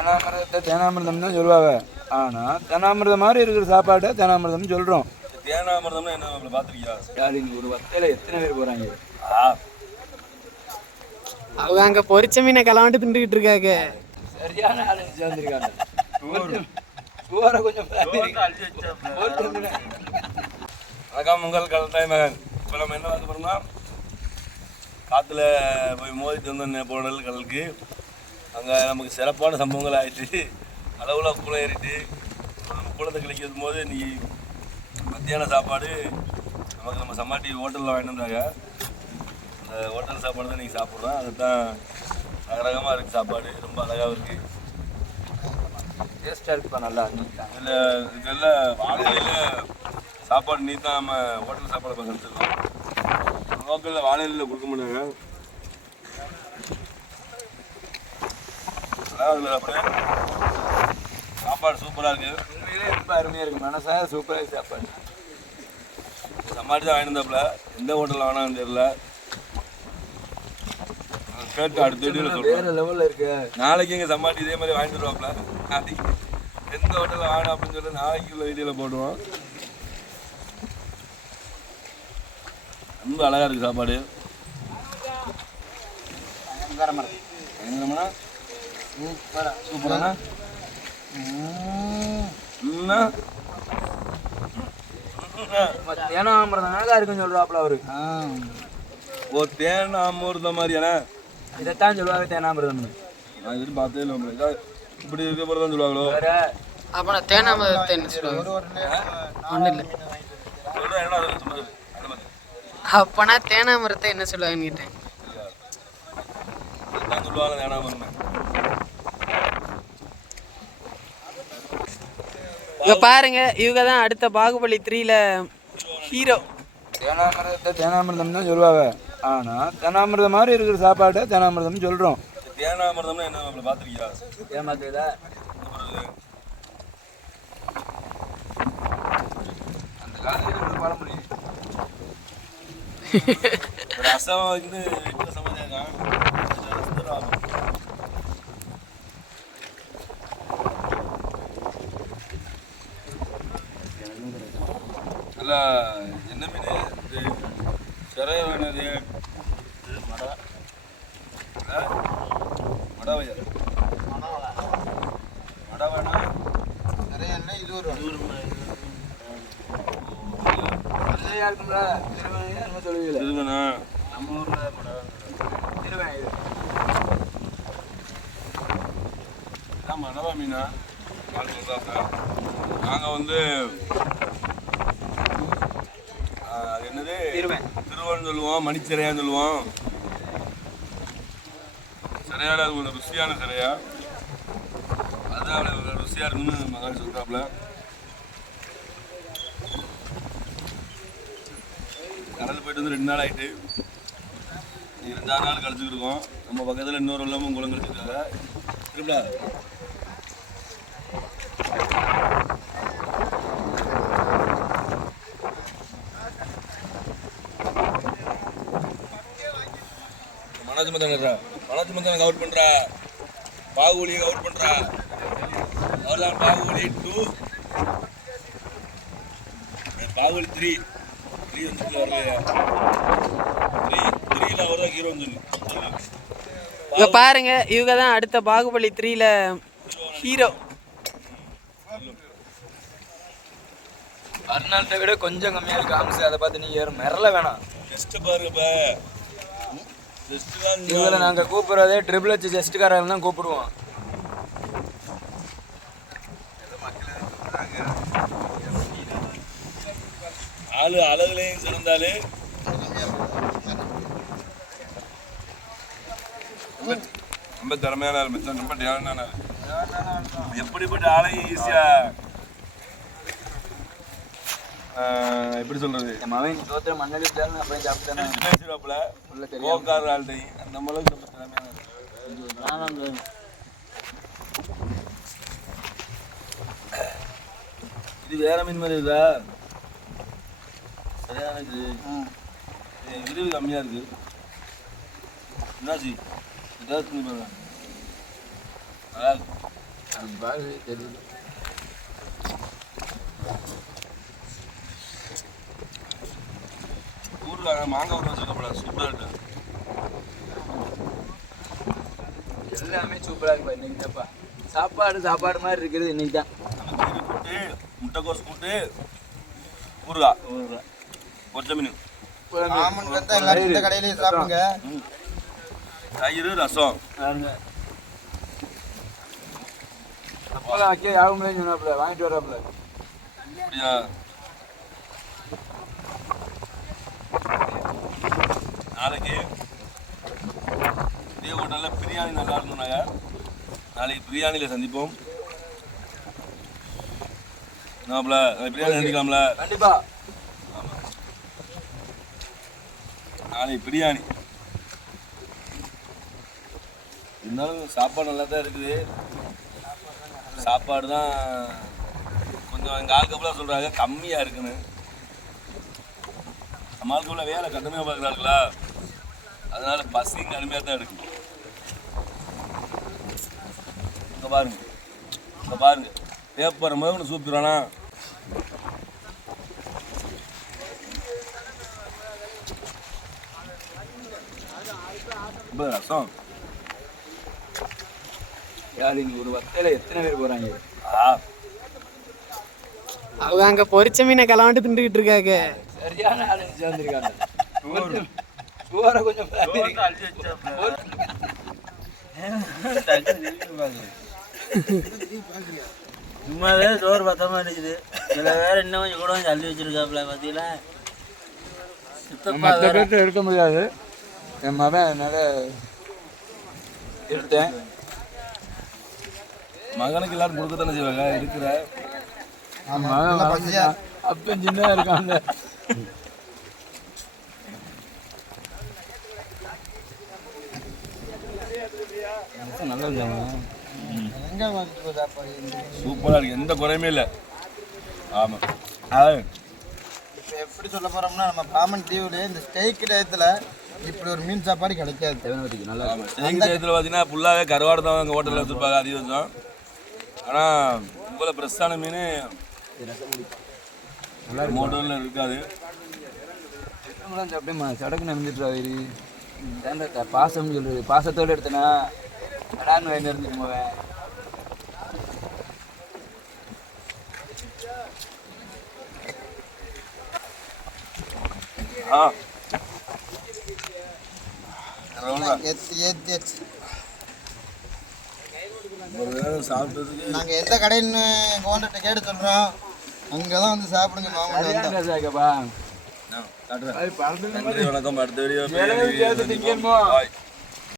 தேனாமிரதத்தை தேனாமிரதம் தான் சொல்லுவாங்க. ஆனால் தேனாமிரதம் மாதிரி இருக்கிற சாப்பாட்டை தேனாமிரதம்னு சொல்கிறோம். தேனாமிரதம்னா என்ன பார்த்துருக்கியா? ஸ்டாலின் ஒரு வத்தையில் எத்தனை பேர் போகிறாங்க? அவங்க அங்கே பொரிச்ச மீனை கலவாண்டு திண்டுக்கிட்டு இருக்காங்க. சரியான ஆளு சேர்ந்துருக்காங்க. சோரை கொஞ்சம் வணக்கம், உங்கள் கலத்தாய் மகன். இப்போ நம்ம என்ன பார்க்க போகிறோம்னா, காற்றுல போய் மோதிட்டு வந்த போனல் கடலுக்கு அங்கே நமக்கு சிறப்பான சம்பவங்கள் ஆகிட்டு அளவில் குளம் ஏறிட்டு நம்ம குளத்தை கிழிக்கும் போது நீ மத்தியான சாப்பாடு நமக்கு நம்ம சம்மாட்டி ஹோட்டலில் வாங்கிட்டு வந்தாங்க. அந்த ஹோட்டல் சாப்பாடு தான் நீங்கள் சாப்பிட்றோம். அது தான் ரகரகமாக இருக்குது. சாப்பாடு ரொம்ப அழகாகவும் இருக்குது, டேஸ்ட்டாக இருக்குப்பா. நல்லா இதில் இதெல்லாம் வாழையில சாப்பாடு நீ தான் நம்ம ஹோட்டல் சாப்பாடு பார்க்க எடுத்துருக்கோம். லோக்கலில் வாழையில கொடுக்க முடியாங்க. அதில் அப்படியே சாப்பாடு சூப்பராக இருக்குது. உண்மையிலே ரொம்ப அருமையாக இருக்குது. மனசாக சூப்பராக சாப்பாடு. சமாட்டி தான் வாங்கிட்டு வந்தாப்புல. எந்த ஹோட்டலில் வாங்கினான்னு தெரியல. கேட்டு அடுத்த வீடியோவில் சொல்கிறேன். வேறு லெவலில் இருக்கு. நாளைக்கு எங்கள் சமாட்டி இதே மாதிரி வாங்கிட்டு வருவாப்புல. நாளைக்கு எந்த ஹோட்டலில் வாங்கினா அப்படின்னு சொல்லி நாளைக்கு உள்ள வீடியோவில் போடுவோம். ரொம்ப அழகாக இருக்குது சாப்பாடு. பயங்கரமான சூப்பரானா தேனாமிரதம் நல்லா இருக்குன்னு சொல்கிறாப்புல அவரு. ஓ, தேனாமிரதம் மாதிரியான இதைத்தான் சொல்லுவாங்க தேனாமிரதம்னு. நான் இது பார்த்தே இல்லை. இப்படி இருக்க போல தான் சொல்லுவாங்களோ. அப்போ நான் தேனாமிரதத்தை என்ன சொல்லுவாங்க? ஒன்றும் இல்லை. அப்போனா தேனாமிரத்தை என்ன சொல்லுவாங்கன்னு கேட்டேன். சொல்லுவாங்க தேனாமிரதம். இங்க பாருங்க, இவங்க தான் அடுத்த பாகுபலி 3ல ஹீரோ. தேனாமிரதத்தை தேனாமிரதம் தான் சொல்லுவாங்க. ஆனால் தேனாமிரதம் மாதிரி இருக்கிற சாப்பாட்டை தேனாமிரதம்னு சொல்கிறோம். தேனாமிரதம்னா என்ன பார்த்துருக்கியா? ஏமாத்துதா அந்த காலத்தில் பழமொழி ரசம் வந்து வீட்டில் சமைச்சாங்க. நல்லா என்ன மீன் இது? சிறைய வேணது மடை வையா மடை வேணா நிறைய என்ன இது ஒரு இருக்கும்ல திருவண்ணா நம்ம சொல்லுவீங்களா? திருவண்ணா நம்ம ஊரில் திருவண்ணா இது இதான் மடவா மீனா நாங்கள் வந்து அது என்னது திருவன்னு சொல்லுவோம், மணிச்சிறையான்னு சொல்லுவோம். சிறையாட அது ஒரு ருசியான சிறையா, அதுதான் ருசியாக இருக்குன்னு மகான் சொல்கிறாப்புல. கடல் போயிட்டு வந்து 2 நாள் ஆகிட்டு, 2ஆவது நாள் கழிச்சுக்கிட்டு இருக்கோம். நம்ம பக்கத்தில் இன்னொரு உள்ளமும் குளம் கழிச்சுருக்காங்க. திருப்பா மனோஜ் மந்தன் கவர் பண்ணுறா, பாகுபலியை கவர் பண்ணுறா. அவர்தான் பாகுபலி 2, பாகுபலி 3 வந்துட்டு வரலையா? 3ல அவர் தான் ஹீரோ சொல்லு. இங்க பாருங்க, இவங்க தான் அடுத்த பாகுபலி 3ல ஹீரோ. அர்னால்ட்டை விட கொஞ்சம் கம்மியாக இருக்கு ஆம்ஸ். அதை பார்த்து நீங்கள் யாரும் மிரள வேணாம். ஜஸ்ட்டு பாருங்கப்பா. இவங்களை நாங்கள் கூப்பிட்றதே ட்ரிபிள் ஹெச் ஜஸ்ட்டுக்காரங்க தான் கூப்பிடுவோம். ஆளு அழகுலையும் சிறந்தாலே ரொம்ப திறமையான ஆள், மிச்சம் ரொம்ப டேலண்டான ஆள். எப்படிப்பட்ட ஆளையும் ஈஸியாக எப்படி சொல்றது, அவன் தோத்திர மண்ணடி அப்படியே சாப்பிட்டானே பேசுவாப்புல கோக்கார ஆள்டையும் அந்த அளவுக்கு ரொம்ப திறமையான ஆள். இது வேற மீன் மாதிரி இருக்கா? சரியான இது விரிவு கம்மியாக இருக்கு. என்னாச்சு? ஏதாவது துணி போடுறேன். நல்லா இருக்கு. பாரு தெரியல. ஊருக்காக மாங்காய் ஊற வச்சுக்கப்படா சூப்பராக இருக்கு. எல்லாமே சூப்பராக இருக்குப்பா இன்னைக்கு தான்ப்பா. சாப்பாடு மாதிரி இருக்கிறது இன்னைக்கு தான். நம்ம கீரை கூட்டு முட்டைக்கோஸ் கூட்டு ஊறுகாய் பொரிச்ச மீன் ஆமன் கத்த எல்லாரும் இந்த கடையிலேயே சாப்பிடுங்க. தயிர் ரசம் அப்பெல்லாம் வைக்க யாரும் சொன்னாப்புல வாங்கிட்டு வராப்புல. அப்படியா? நாளைக்கு இதே ஹோட்டலில் பிரியாணி நல்லா இருந்தோம்னாங்க. நாளைக்கு பிரியாணியில் சந்திப்போம். நாப்ல பிரியாணி சந்திக்கலாம்ல? கண்டிப்பா. ஆமாம், நாளைக்கு பிரியாணி. இருந்தாலும் சாப்பாடு நல்லா தான் இருக்குது. சாப்பாடு தான் கொஞ்சம் எங்கள் ஆளுக்கப்பெல்லாம் சொல்கிறாங்க கம்மியாக இருக்குன்னு. நம்ம ஆளுக்குள்ள வேலை கடுமையாக பார்க்குறாங்களா, அதனால பசி கடுமையாக தான் இருக்குது. இங்கே பாருங்க பேப்பர் முதல்ல சூப்பிடுவானா. ரொம்ப ரசம். யாரு இங்க ஒரு வத்தையில எத்தனை பேர் போறாங்க? அவங்க அங்க பொரிச்ச மீனை கலவாண்டு திண்டுகிட்டு இருக்காங்க. சரியான ஆளு சேர்ந்துருக்காங்க. சோறை கொஞ்சம் சும்மாவே சோறு பத்தமா இருக்குது. இதுல வேற இன்னும் கொஞ்சம் கூட கொஞ்சம் அள்ளி வச்சிருக்காப்புல பார்த்தீங்களா. மற்ற பேர்த்த எடுக்க முடியாது. என் மகன் அதனால எடுத்தேன். மகனுக்கு எல்லாரும் கொடுக்க தானே செய்வாங்க இருக்கிற. அப்பன் சின்ன இருக்காங்க. நல்லா எங்க வந்து சாப்பாடு சூப்பராக இருக்கு, எந்த குறையுமே இல்லை. ஆமாம், இப்போ எப்படி சொல்ல போறோம்னா நம்ம பாமன் தீவுல இந்த ஸ்டேக் டயத்துல இப்படி ஒரு மீன் சாப்பாடு கிடைக்காது. நல்லா ஆமாம், ஸ்டேக் டயத்தில் பார்த்தீங்கன்னா ஃபுல்லாகவே கருவாடு தான் எங்கள் ஹோட்டலில் வச்சுருப்பாங்க அதிகம். ஆனால் இவ்வளோ ஃப்ரெஷ்ஷான மீன் ஹோட்டலில் இருக்காது. அப்படியே சடக்கு நம்பிட்டுறாரு. ஏன்டா பாசம்னு சொல்றது, பாசத்தோடு எடுத்தனா கடான்னு வாங்கி இருந்துட்டு போவேன். ஒரு நேரம் சாப்பிட்டதுக்கு நாங்கள் எந்த கடைன்னு ஓனர்கிட்ட கேட்டு சொல்கிறோம், அங்கே தான் வந்து சாப்பிடுங்க மாமன். சரியாங்கப்பா. நன்றி, வணக்கம். அடுத்த வீடியோ பாய்.